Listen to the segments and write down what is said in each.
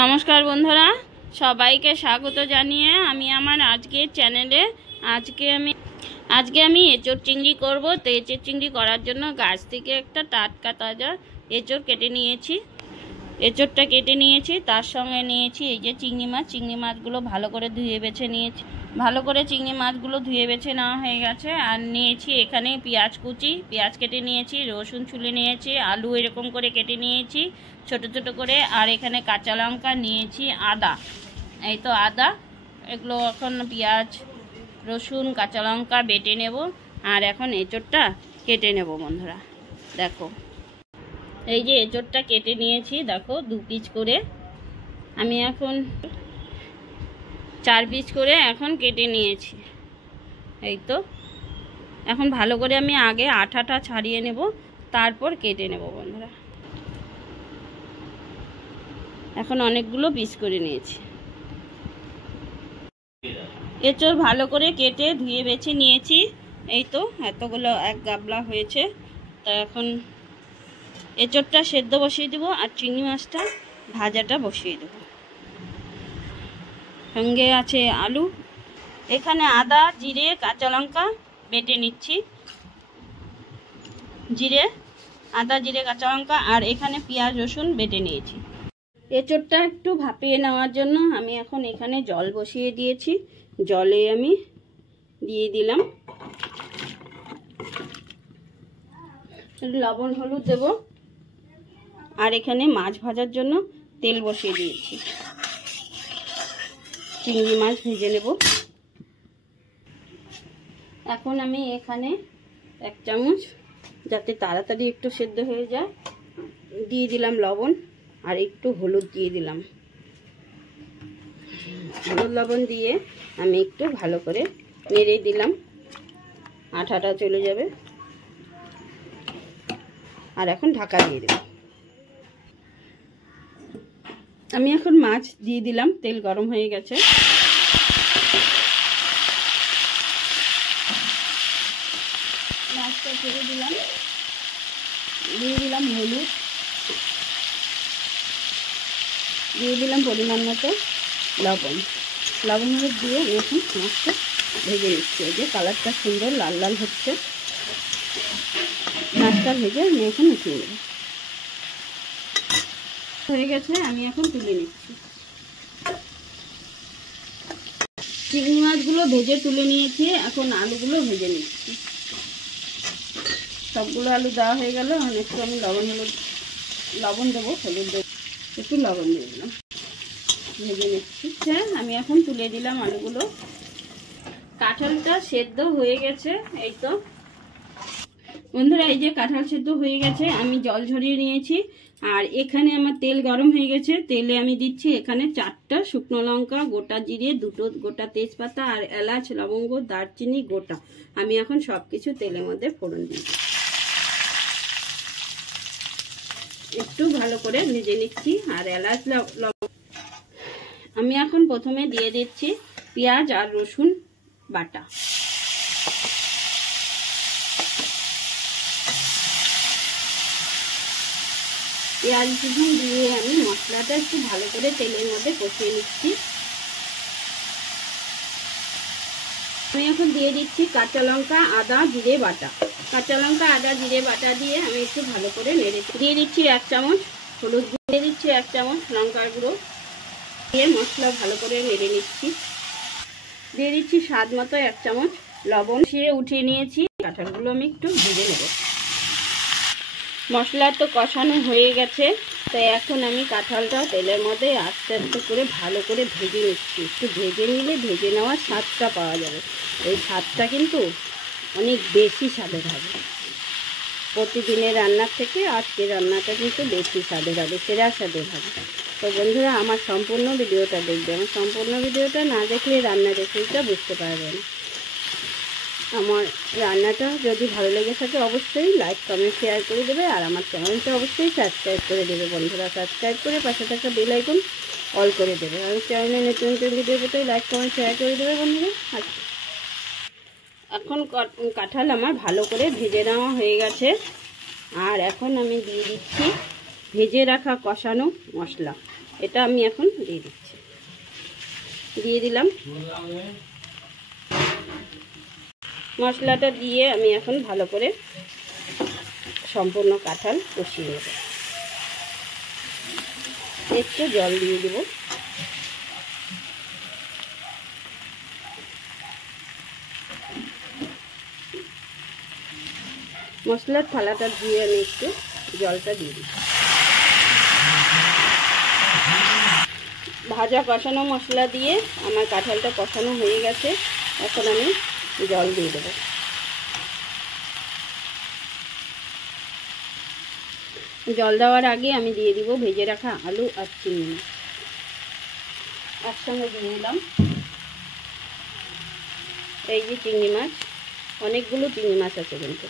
নমস্কার বন্ধুরা, সবাইকে স্বাগত জানিয়ে আমি আমার আজকের চ্যানেলে আজকে আমি এঁচোড় চিংড়ি করব। তো এঁচোড় চিংড়ি করার জন্য গাছ থেকে একটা টাটকা তাজা এঁচোড় কেটে নিয়েছি। এঁচোড়টা কেটে নিয়েছি, তার সঙ্গে নিয়েছি এই যে চিংড়ি মাছগুলো ভালো করে ধুয়ে বেছে নিয়েছি। ভালো করে চিংড়ি মাছগুলো ধুয়ে বেছে নেওয়া হয়ে গেছে। আর নিয়েছি এখানে পেঁয়াজ কুচি, পেঁয়াজ কেটে নিয়েছি, রসুন ছুলে নিয়েছি, আলু এরকম করে কেটে নিয়েছি ছোট ছোট করে। আর এখানে কাঁচা লঙ্কা নিয়েছি, আদা, এই তো আদা। এগুলো এখন পেঁয়াজ রসুন কাঁচা লঙ্কা বেটে নেব। আর এখন এঁচোড়টা কেটে নেব বন্ধুরা। দেখো এই যে এঁচোড়টা কেটে নিয়েছি, দেখো 2 পিস করে। আমি এখন 4 পিস করে এখন কেটে নিয়েছি। এই তো এখন ভালো করে আমি আগে আঠাটা ছাড়িয়ে নেব, তারপর কেটে নেব বন্ধুরা। এখন অনেকগুলো পিস করে নিয়েছি। এঁচোড় ভালো করে কেটে ধুয়ে বেছে নিয়েছি। এই তো এতগুলো এক গাবলা হয়েছে। তা এখন এঁচোড়টা সেদ্ধ বসিয়ে দেবো আর চিংড়ি মাছটা ভাজাটা বসিয়ে দেবো। সঙ্গে আছে আলু। এখানে আদা জিরে কাঁচা লঙ্কা বেটে নিচ্ছি। আদা জিরে কাঁচা লঙ্কা, আর এখানে পেঁয়াজ রসুন বেটে নিয়েছি। এঁচোড়টা একটু ভাপিয়ে নেওয়ার জন্য আমি এখন এখানে জল বসিয়ে দিয়েছি। জলে আমি দিয়ে দিলাম লবণ হলুদ দেব। আর এখানে মাছ ভাজার জন্য তেল বসিয়ে দিয়েছি। চিংড়ি মাছ ভেজে নেব। এখন আমি এখানে 1 চামচ, যাতে তাড়াতাড়ি একটু সেদ্ধ হয়ে যায়, দিয়ে দিলাম লবণ। আর একটু হলুদ দিয়ে দিলাম। হলুদ লবণ দিয়ে আমি একটু ভালো করে নেড়ে দিলাম, আঠাটা চলে যাবে। আর এখন ঢাকা দিয়ে দেব। আমি এখন মাছ দিয়ে দিলাম, তেল গরম হয়ে গেছে। মাছটা ছেড়ে দিলাম, দিয়ে দিলাম হলুদ, দিয়ে দিলাম পরিমাণ মতো লবণ হলুদ দিয়ে এখন মাছটা ভেজে নিচ্ছি। এই যে কালারটা সুন্দর লাল লাল হচ্ছে। মাছটা ভেজে আমি এখন উঠিয়ে নেব। হয়ে গেছে, আমি এখন তুলে নিচ্ছি। চিংড়ি মাছগুলো ভেজে তুলে নিয়েছি। এখন আলুগুলো ভেজে নিচ্ছি। সবগুলো আলু দেওয়া হয়ে গেল। একটু আমি লবণ দেবো, হলুদ দেবো, একটু লবণ দিয়ে দিলাম, ভেজে নিচ্ছি। হ্যাঁ, আমি এখন তুলে দিলাম আলুগুলো। কাঁঠালটা সেদ্ধ হয়ে গেছে। এই তো বন্ধুরা, এই যে কাঁঠাল সেদ্ধ হয়ে গেছে, আমি জল ঝরিয়ে নিয়েছি। আর এখানে আমার তেল গরম হয়ে গেছে। তেলে আমি দিচ্ছি এখানে 4টা শুকনো লঙ্কা, গোটা জিরে, 2টো গোটা তেজপাতা, আর এলাচ লবঙ্গ দারচিনি গোটা। আমি এখন সব কিছু তেলের মধ্যে ফোড়ন দিই। একটু ভালো করে ভেজে নিচ্ছি। আর এলাচ আমি এখন প্রথমে দিয়ে দিচ্ছি পেঁয়াজ আর রসুন বাটা। পেঁয়াজ রসুন দিয়ে আমি মশলাটা একটু ভালো করে তেলের মধ্যে কষিয়ে নিচ্ছি। আমি এখন দিয়ে দিচ্ছি কাঁচা লঙ্কা আদা জিরে বাটা। কাঁচা লঙ্কা আদা জিরে বাটা দিয়ে আমি একটু ভালো করে নেড়ে দিয়ে দিচ্ছি 1 চামচ হলুদ গুঁড়ো, দিয়ে দিচ্ছি 1 চামচ লঙ্কার গুঁড়ো, দিয়ে মশলা ভালো করে নেড়ে নিচ্ছি। দিয়ে দিচ্ছি স্বাদ মতো 1 চামচ লবণ। দিয়ে উঠিয়ে নিয়েছি। কাঁঠালগুলো আমি একটু ভেজে নেব। মশলা তো কষানো হয়ে গেছে। তো এখন আমি কাঁঠালটা তেলের মধ্যে আস্তে আস্তে করে ভালো করে ভেজে নিচ্ছি। একটু ভেজে নিলে ভেজে নেওয়ার স্বাদটা পাওয়া যাবে। এই স্বাদটা কিন্তু অনেক বেশি স্বাদের হবে। প্রতিদিনের রান্নার থেকে আজকের রান্নাটা কিন্তু বেশি স্বাদের হবে, সেরা স্বাদের হবে। তো বন্ধুরা, আমার সম্পূর্ণ ভিডিওটা দেখবে। আমার সম্পূর্ণ ভিডিওটা না দেখলে রান্না রেসিপিটা বুঝতে পারবেন। আমার রান্নাটা যদি ভালো লেগে থাকে অবশ্যই লাইক কমেন্ট শেয়ার করে দেবে। আর আমার চ্যানেলটা অবশ্যই সাবস্ক্রাইব করে দেবে বন্ধুরা। সাবস্ক্রাইব করে পাশে থাকা বেল আইকন অল করে দেবে। আর চ্যানেলে নতুন নতুন ভিডিও পেতে লাইক কমেন্ট শেয়ার করে দেবে বন্ধুরা। আচ্ছা, এখন কাঁঠাল আমার ভালো করে ভেজে নেওয়া হয়ে গেছে। আর এখন আমি দিয়ে দিচ্ছি ভেজে রাখা কষানো মশলা। এটা আমি এখন দিয়ে দিচ্ছি, দিয়ে দিলাম। মশলাটা দিয়ে আমি এখন ভালো করে সম্পূর্ণ কাঁঠাল কষিয়ে নেব। একটু জল দিয়ে দেব। মশলার থালাটা দিয়ে আমি একটু জলটা দিয়ে দিই। ভাজা কষানো মশলা দিয়ে আমার কাঁঠালটা কষানো হয়ে গেছে। এখন আমি জল দিয়ে দেবো। জল দেওয়ার আগে আমি দিয়ে দিব ভেজে রাখা আলু আর চিংড়ি মাছ একসঙ্গে দিয়ে দিলাম। এই যে চিংড়ি মাছ, অনেকগুলো চিংড়ি মাছ আছে কিন্তু।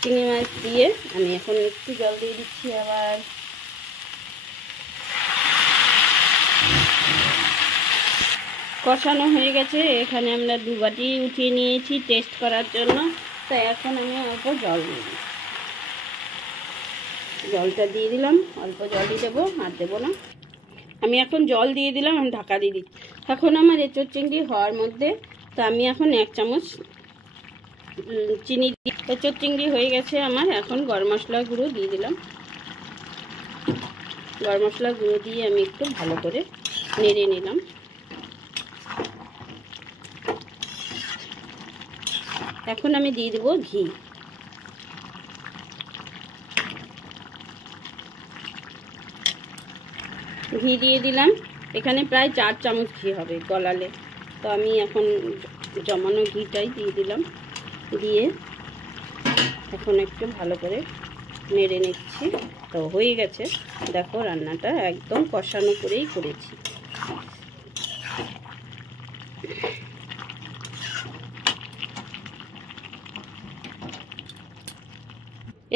চিংড়ি মাছ দিয়ে আমি এখন একটু জল দিয়ে দিচ্ছি আবার। কষানো হয়ে গেছে। এখানে আমরা 2 বাটি উঠিয়ে নিয়েছি টেস্ট করার জন্য। তাই এখন আমি অল্প জল দিয়ে দিই। জলটা দিয়ে দিলাম, অল্প জলই দেবো, আর দেবো না। আমি এখন জল দিয়ে দিলাম, আমি ঢাকা দিয়ে দিচ্ছি। এখন আমার এঁচোড় চিংড়ি হওয়ার মধ্যে, তো আমি এখন 1 চামচ চিনি দিই। এঁচোড় চিংড়ি হয়ে গেছে আমার। এখন গরম মশলা গুঁড়ো দিয়ে দিলাম। গরম মশলা গুঁড়ো দিয়ে আমি একটু ভালো করে নেড়ে নিলাম। এখন আমি দিয়ে দেবো ঘি। ঘি দিয়ে দিলাম। এখানে প্রায় 4 চামচ ঘি হবে গলালে। তো আমি এখন জমানো ঘিটাই দিয়ে দিলাম। দিয়ে এখন একটু ভালো করে নেড়ে নিচ্ছি। তো হয়ে গেছে। দেখো রান্নাটা একদম কষানো করেই করেছি।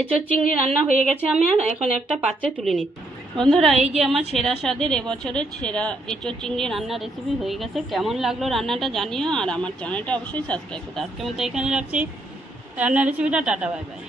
এঁচোড় চিংড়ি রান্না হয়ে গেছে। আমি আর এখন একটা পাত্রে তুলে নিচ্ছি। বন্ধুরা, এই যে আমার সেরা স্বাদের এবছরের সেরা এঁচোড় চিংড়ি রান্নার রেসিপি হয়ে গেছে। কেমন লাগলো রান্নাটা জানিও, আর আমার চ্যানেলটা অবশ্যই সাবস্ক্রাইব করতে। আজকের মতো এখানে রাখছি রান্নার রেসিপিটা। Tata, bye bye.